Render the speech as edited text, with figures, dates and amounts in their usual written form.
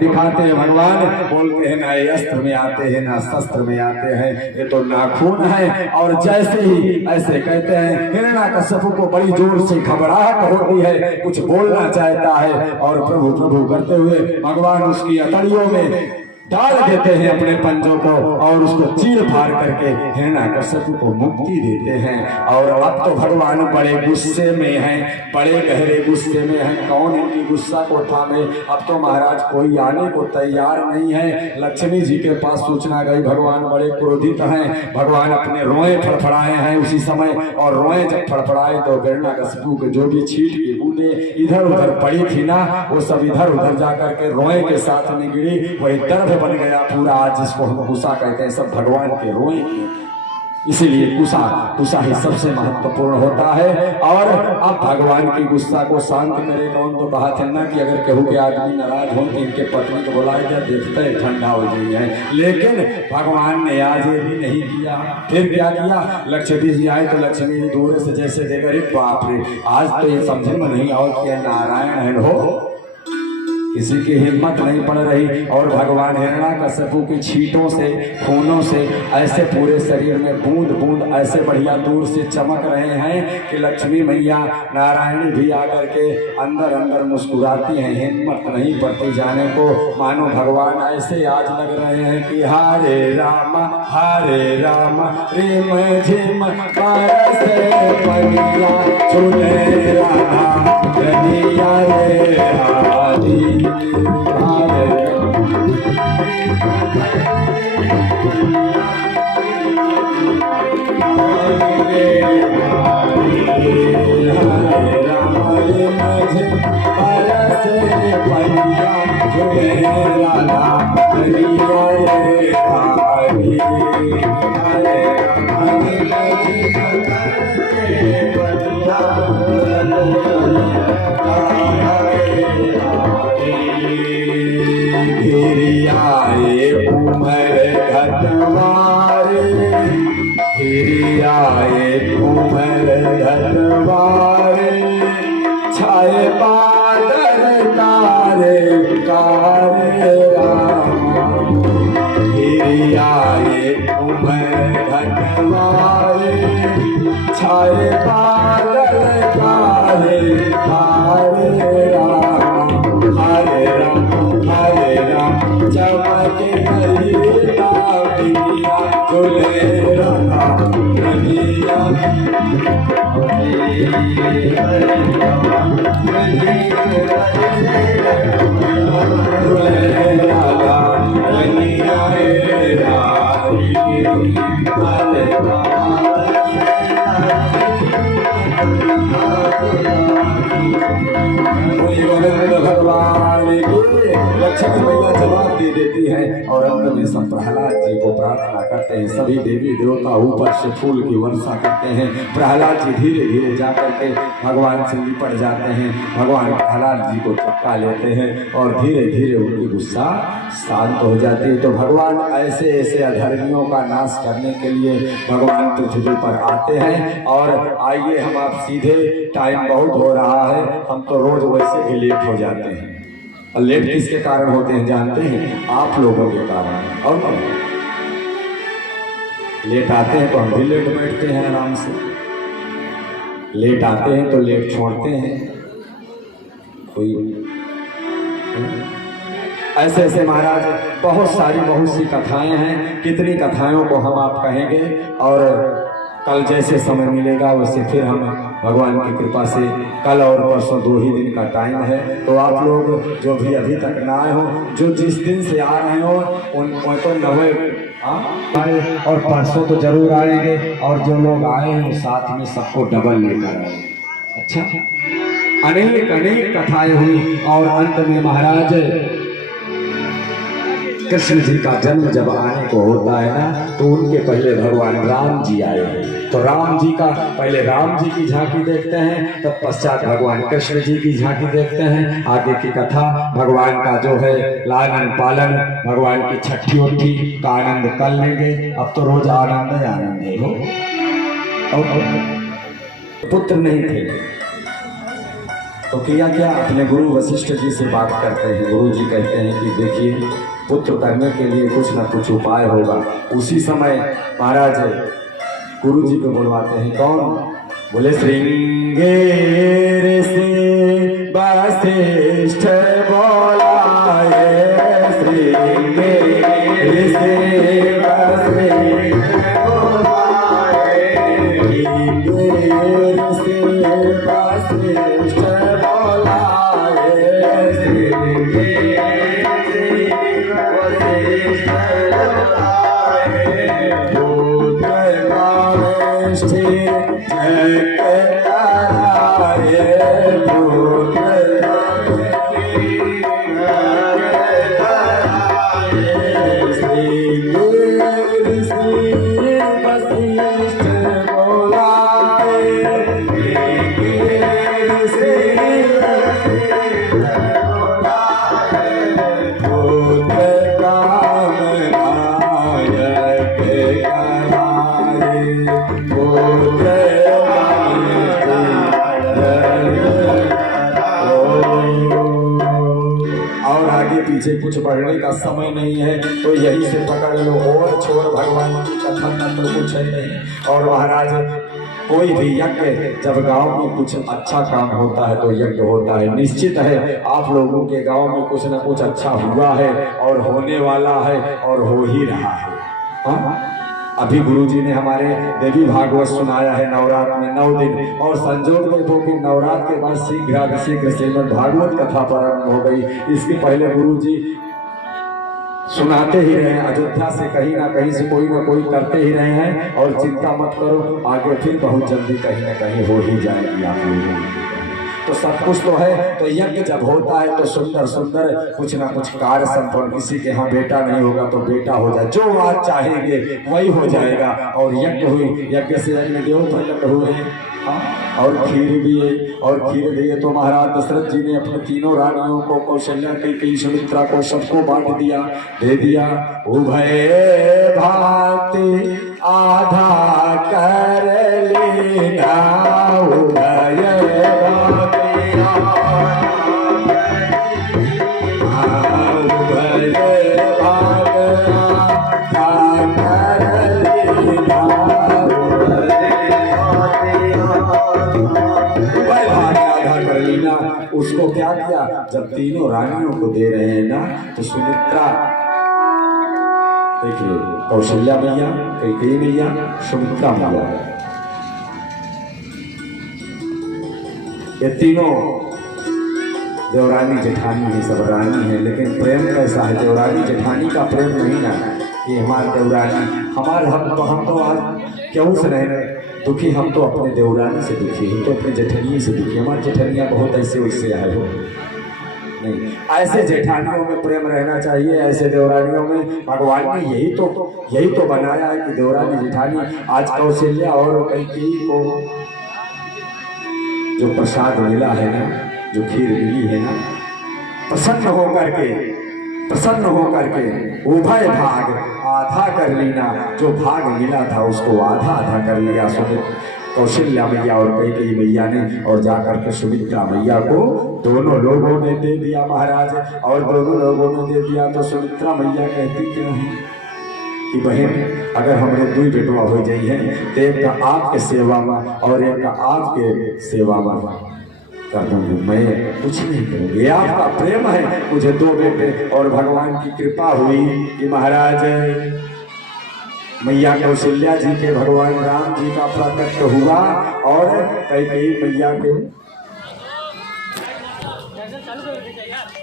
दिखाते हैं भगवान, बोलते हैं ना ये अस्त्र में आते हैं ना शस्त्र में आते हैं, ये तो नाखून है। और जैसे ही ऐसे कहते हैं, हिरण्याकश्यप को बड़ी जोर से घबराहट होती है, कुछ बोलना चाहता है और प्रभु प्रभु करते हुए भगवान उसकी अतड़ियों में डाल देते हैं अपने पंजों को और उसको चीर फाड़ करके हिरण्याकश्यप को मुक्ति देते हैं। और अब तो भगवान बड़े गुस्से में हैं, बड़े गहरे गुस्से में हैं। कौन इनकी गुस्सा को थामे? अब तो महाराज कोई आने को तैयार नहीं है। लक्ष्मी जी के पास सूचना गई, भगवान बड़े क्रोधित हैं। भगवान अपने रोए फड़फड़ाए हैं उसी समय, और रोए जब फड़फड़ाए तो हिरण्याकश्यप के जो भी छींट की बूंदे इधर उधर पड़ी थी ना, वो सब इधर उधर जाकर के रोए के साथ निगड़ी, वही दर्द बन गया पूरा। आज जिसको हम गुस्सा कहते हैं, सब भगवान के रोए की, इसीलिए गुस्सा ही सबसे महत्वपूर्ण होता है। और अब भगवान की गुस्सा को शांत करे कौन? तो कहा था ना कि अगर कहूँ के आदमी नाराज हो तो इनके पत्नी को बुलाएगा, देखते हैं ठंडा हो जाए है। लेकिन भगवान ने आज ये भी नहीं किया। फिर क्या किया? लक्ष्मी जी आए तो लक्ष्मी जी दूर से जैसे देखा, अरे बाप रे, आज तो ये समझ में नहीं और क्या नारायण है हो, किसी की हिम्मत नहीं पड़ रही। और भगवान हिरण्याकश्यप की छींटों से, खूनों से ऐसे पूरे शरीर में बूंद बूंद ऐसे बढ़िया दूर से चमक रहे हैं कि लक्ष्मी मैया नारायणी भी आकर के अंदर अंदर मुस्कुराती हैं। हिम्मत नहीं पड़ती जाने को, मानो भगवान ऐसे आज लग रहे हैं कि हरे राम रिम झिम बरसे पनिया, चुने राधा रनिया रे आदि। छाए बादल कारे कारे राम, आए उमर घटवारे, छाए बादल कारे कारे राम, हरे राम चमक बिया झूले रहा रनिया। भगवान लक्ष्मी मैया जवाब दे देती है और अंत में सब प्रहलाद जी को प्रार्थना करते हैं। सभी देवी देवता ऊपर से फूल की वर्षा करते हैं। प्रहलाद जी धीरे धीरे जाकर के भगवान से निपट जाते हैं। भगवान प्रहलाद जी को चिपका लेते हैं और धीरे धीरे उनकी गुस्सा शांत हो जाती है। तो भगवान ऐसे ऐसे अधर्मियों का नाश करने के लिए भगवान पृथ्वी पर आते हैं। और आइए हम आप सीधे, टाइम बहुत हो रहा है, हम तो रोज वैसे भी लेट हो जाते हैं। और लेट किसके कारण होते हैं जानते हैं? आप लोगों के कारण। और लेट आते हैं तो हम भी लेट बैठते हैं आराम से, लेट आते हैं तो लेट छोड़ते हैं। कोई ऐसे ऐसे महाराज बहुत सी कथाएं हैं। कितनी कथाओं को हम आप कहेंगे और कल जैसे समय मिलेगा वैसे फिर हम भगवान की कृपा से कल और परसों 2 ही दिन का टाइम है। तो आप लोग जो भी अभी तक ना आए हो, जो जिस दिन से आ रहे हो उनको तो नवे आए और परसों तो जरूर आएंगे। और जो लोग आए हैं साथ में सबको डबल लेकर आए। अच्छा, अनेक अनेक कथाएं हुई और अंत में महाराज कृष्ण जी का जन्म जब आने को होता है ना, तो उनके पहले भगवान राम जी आए हैं। तो राम जी का पहले राम जी की झांकी देखते हैं, तब पश्चात भगवान कृष्ण जी की झांकी देखते हैं। आगे की कथा भगवान का जो है लालन पालन, भगवान की छठी उठी का आनंद कर लेंगे। अब तो रोज आनंद ही आनंद है हो। और पुत्र नहीं थे, तो किया क्या, अपने गुरु वशिष्ठ जी से बात करते हैं। गुरु जी कहते हैं कि देखिए पुत्र करने के लिए कुछ ना कुछ उपाय होगा। उसी समय महाराज गुरु जी को बुलवाते हैं। कौन? बोले श्रृंगेर से वशिष्ठ बोलाए, श्रृंगेर से वशिष्ठ बोलाए, श्रृंगेर से वशिष्ठ बोलाए, श्रृंगेर से वशिष्ठ बोलाए, पुत्र कामेष्टि पीछे कुछ बढ़ने का समय नहीं है, तो यही से पकड़ लो और छोड़, भगवान की कथा न तो कुछ है नहीं। और महाराज कोई भी यज्ञ जब गांव में कुछ अच्छा काम होता है तो यज्ञ होता है। निश्चित है आप लोगों के गांव में कुछ न कुछ अच्छा हुआ है और होने वाला है और हो ही रहा है। हाँ? अभी गुरुजी ने हमारे देवी भागवत सुनाया है नवरात्र में 9 दिन, और संजोग में तो कि नवरात्र के बाद शीघ्र श्रीमद् भागवत कथा प्रारंभ हो गई। इसके पहले गुरुजी सुनाते ही रहे, अयोध्या से कहीं ना कहीं से कोई ना कोई करते ही रहे हैं। और चिंता मत करो, आगे फिर बहुत जल्दी कहीं ना कहीं हो ही जाएगी आप लोगों की। तो सब कुछ तो है। तो यज्ञ जब होता है तो सुंदर सुंदर कुछ ना कुछ कार्य संपन्न, किसी के यहाँ बेटा नहीं होगा तो बेटा हो जाए, जो आज चाहेंगे वही हो जाएगा। और यज्ञ हुई, यज्ञ से यज्ञ देव प्रकट हुए, और खीर दिए, और खीर दिए तो महाराज दशरथ जी ने अपने तीनों रानियों को, कौशल्या की सुमित्रा को, सबको बांट दिया, दे दिया। उभय भांति आधा कर लेना, उभय उसको क्या किया, जब तीनों रानियों को दे रहे हैं ना, तो सुमित्रा, देखिए कौशल्या मैया, कैकेयी मैया, सुमित्रा मैया, ये तीनों देवरानी जेठानी है, सब रानी है। लेकिन प्रेम कैसा है, देवरानी जेठानी का प्रेम नहीं ना कि हमारे देवरानी, हमारे हम तो आज क्यों से रहे दुखी, हम तो अपने देवरानी से दुखी, हम तो अपने जेठनियों से दुखी। हमारी जेठनियाँ बहुत ऐसे वैसे आए हो नहीं, ऐसे जेठानियों में प्रेम रहना चाहिए, ऐसे देवरानियों में। भगवान ने यही तो बनाया है कि देवरानी जेठानी। आज कौशल्या और कैकेयी को जो प्रसाद मिला है ना, जो खीर मिली है ना, प्रसन्न होकर के उभय भाग आधा कर लेना, जो भाग मिला था उसको आधा आधा कर लिया कौशल्या मैया और कैकेयी मैया ने, और जाकर के सुमित्रा मैया को दोनों लोगों ने दे दिया महाराज। और दोनों लोगों ने दे दिया तो सुमित्रा मैया कहती क्यों है कि बहन अगर हमने 2 बेटवा हो जाई है, तो एक का आपके सेवा में और एक का आपके सेवा में कर दूंगी, मैं कुछ नहीं करूँगी। आपका प्रेम है, मुझे 2 बेटे, और भगवान की कृपा हुई कि महाराज मैया कौशल्या जी के भगवान राम जी का प्रकट हुआ, और कैकेयी मैया के